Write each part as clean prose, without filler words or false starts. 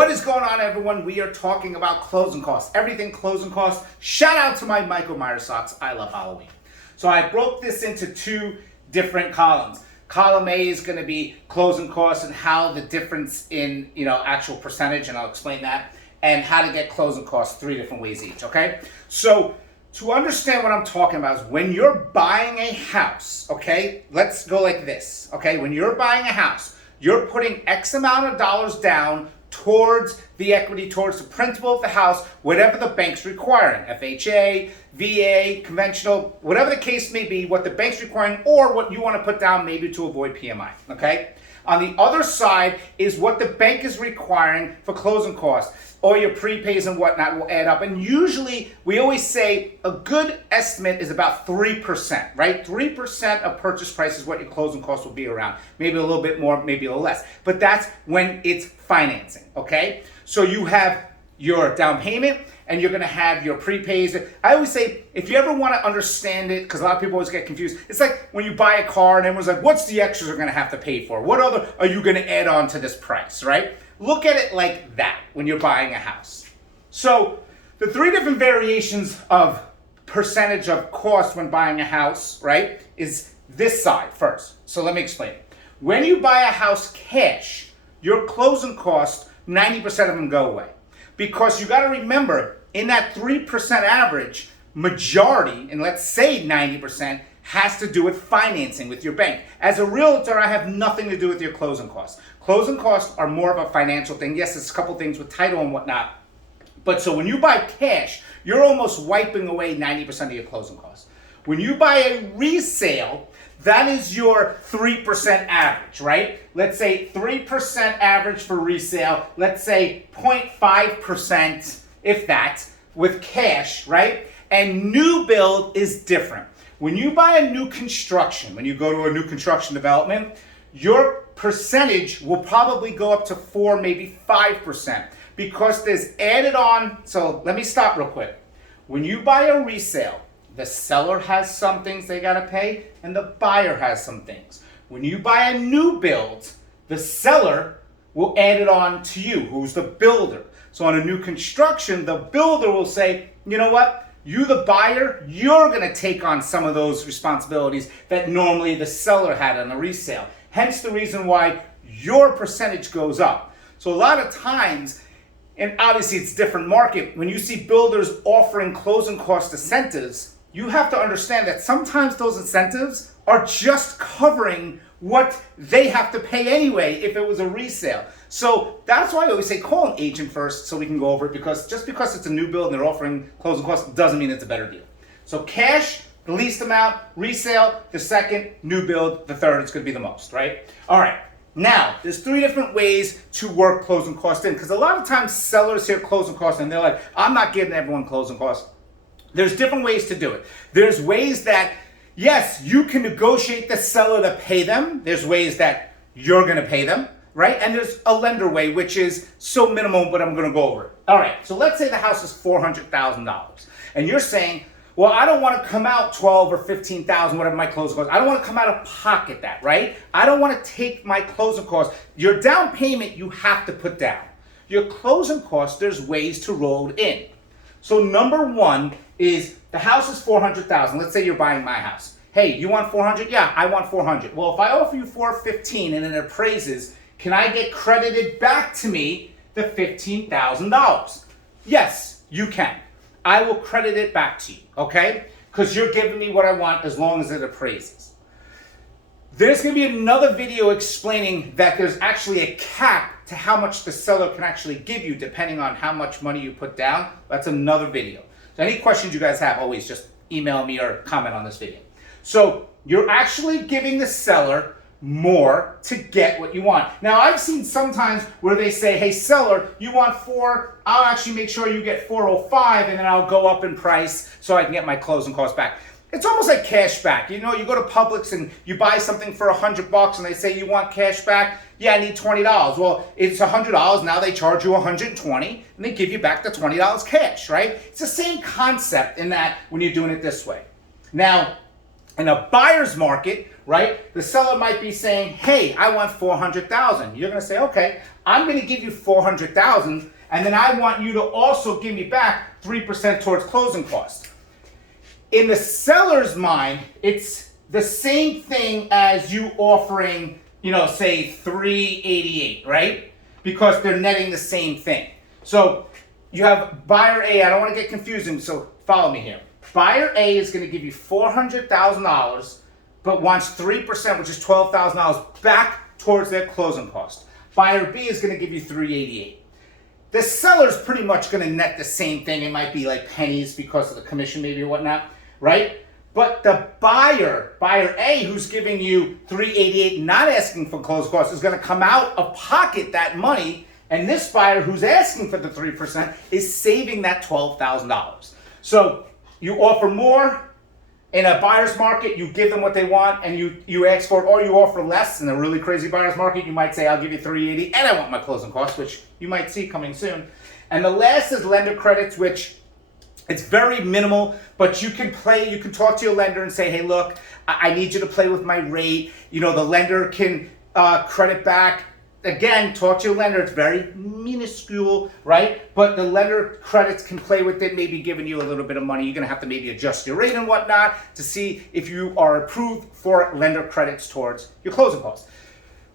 What is going on, everyone? We are talking about closing costs. Everything closing costs. Shout out to my Michael Myers socks. I love Halloween. So I broke this into two different columns. Column A is going to be closing costs and how the difference in, actual percentage, and I'll explain that, and how to get closing costs, three different ways each, okay? So to understand what I'm talking about is when you're buying a house, okay? Let's go like this, okay? When you're buying a house, you're putting X amount of dollars down towards the equity, towards the principal of the house, whatever the bank's requiring, FHA, VA, conventional, whatever the case may be, what the bank's requiring or what you want to put down maybe to avoid PMI, okay? On the other side is what the bank is requiring for closing costs. All your prepays and whatnot will add up. And usually, we always say a good estimate is about 3%, right? 3% of purchase price is what your closing costs will be around. Maybe a little bit more, maybe a little less. But that's when it's financing, okay? So you have your down payment and you're gonna have your prepays. I always say, if you ever wanna understand it, because a lot of people always get confused, it's like when you buy a car and everyone's like, what's the extras you're gonna have to pay for? What other are you gonna add on to this price, right? Look at it like that when you're buying a house. So the three different variations of percentage of cost when buying a house, right, is this side first. So let me explain it. When you buy a house cash, your closing costs, 90% of them go away. Because you got to remember, in that 3% average, majority, and let's say 90%, has to do with financing with your bank. As a realtor, I have nothing to do with your closing costs. Closing costs are more of a financial thing. Yes, there's a couple things with title and whatnot. But so when you buy cash, you're almost wiping away 90% of your closing costs. When you buy a resale, that is your 3% average, right? Let's say 3% average for resale. Let's say 0.5%, if that, with cash, right? And new build is different. When you buy a new construction, when you go to a new construction development, your percentage will probably go up to 4, maybe 5%, because there's added on. So let me stop real quick. When you buy a resale, the seller has some things they gotta pay and the buyer has some things. When you buy a new build, the seller will add it on to you, who's the builder. So on a new construction, the builder will say, you know what? You, the buyer, you're going to take on some of those responsibilities that normally the seller had on a resale. Hence the reason why your percentage goes up. So a lot of times, and obviously it's a different market, when you see builders offering closing cost incentives, you have to understand that sometimes those incentives are just covering what they have to pay anyway if it was a resale. So that's why I always say call an agent first so we can go over it, because just because it's a new build and they're offering closing costs doesn't mean it's a better deal. So cash, the least amount, resale, the second, new build, the third, it's gonna be the most, right? All right, now there's three different ways to work closing costs in, because a lot of times sellers hear closing costs and they're like, I'm not giving everyone closing costs. There's different ways to do it. There's ways that, yes, you can negotiate the seller to pay them. There's ways that you're gonna pay them, right? And there's a lender way, which is so minimal, but I'm gonna go over it. All right, so let's say the house is $400,000. And you're saying, well, I don't wanna come out 12 or 15,000, whatever my closing costs. I don't wanna come out of pocket that, right? I don't wanna take my closing costs. Your down payment, you have to put down. Your closing costs, there's ways to roll it in. So number one is the house is $400,000. Let's say you're buying my house. Hey, you want 400? Yeah, I want 400. Well, if I offer you 415 and it appraises, can I get credited back to me the $15,000? Yes, you can. I will credit it back to you, okay? Because you're giving me what I want as long as it appraises. There's going to be another video explaining that there's actually a cap to how much the seller can actually give you depending on how much money you put down. That's another video. So any questions you guys have, always just email me or comment on this video. So you're actually giving the seller more to get what you want. Now I've seen sometimes where they say, hey seller, you want 4, I'll actually make sure you get 405 and then I'll go up in price so I can get my closing costs back. It's almost like cash back. You know, you go to Publix and you buy something for $100 and they say you want cash back. Yeah, I need $20. Well, it's $100. Now they charge you $120 and they give you back the $20 cash, right? It's the same concept in that when you're doing it this way. Now, In a buyer's market, right, the seller might be saying, hey, I want $400,000. You're going to say, okay, I'm going to give you $400,000, and then I want you to also give me back 3% towards closing costs. In the seller's mind, it's the same thing as you offering, say $388, right? Because they're netting the same thing. So you have buyer A. I don't want to get confusing, so follow me here. Buyer A is going to give you $400,000, but wants 3%, which is $12,000 back towards their closing cost. Buyer B is going to give you $388. The seller's pretty much going to net the same thing. It might be like pennies because of the commission maybe or whatnot, right? But the buyer A, who's giving you $388, not asking for closing costs, is going to come out of pocket that money, and this buyer who's asking for the 3% is saving that $12,000. So you offer more in a buyer's market, you give them what they want, and you ask for it, or you offer less. In a really crazy buyer's market, you might say, I'll give you $380, and I want my closing costs, which you might see coming soon. And the last is lender credits, which it's very minimal, but you can talk to your lender and say, hey, look, I need you to play with my rate. The lender can credit back. Again, talk to your lender. It's very minuscule, right? But the lender credits can play with it, maybe giving you a little bit of money. You're going to have to maybe adjust your rate and whatnot to see if you are approved for lender credits towards your closing costs.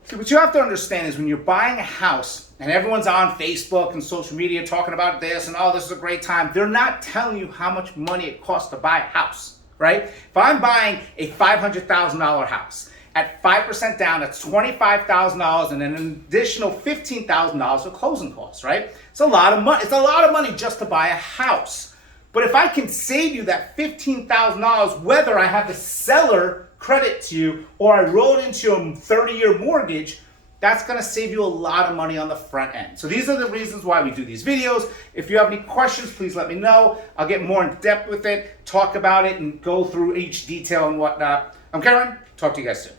So what you have to understand is when you're buying a house and everyone's on Facebook and social media talking about this and, oh, this is a great time, they're not telling you how much money it costs to buy a house, right? If I'm buying a $500,000 house, at 5% down, that's $25,000 and an additional $15,000 for closing costs, right? It's a lot of money. It's a lot of money just to buy a house. But if I can save you that $15,000, whether I have the seller credit to you or I roll it into a 30-year mortgage, that's going to save you a lot of money on the front end. So these are the reasons why we do these videos. If you have any questions, please let me know. I'll get more in depth with it, talk about it, and go through each detail and whatnot. I'm Karen. Talk to you guys soon.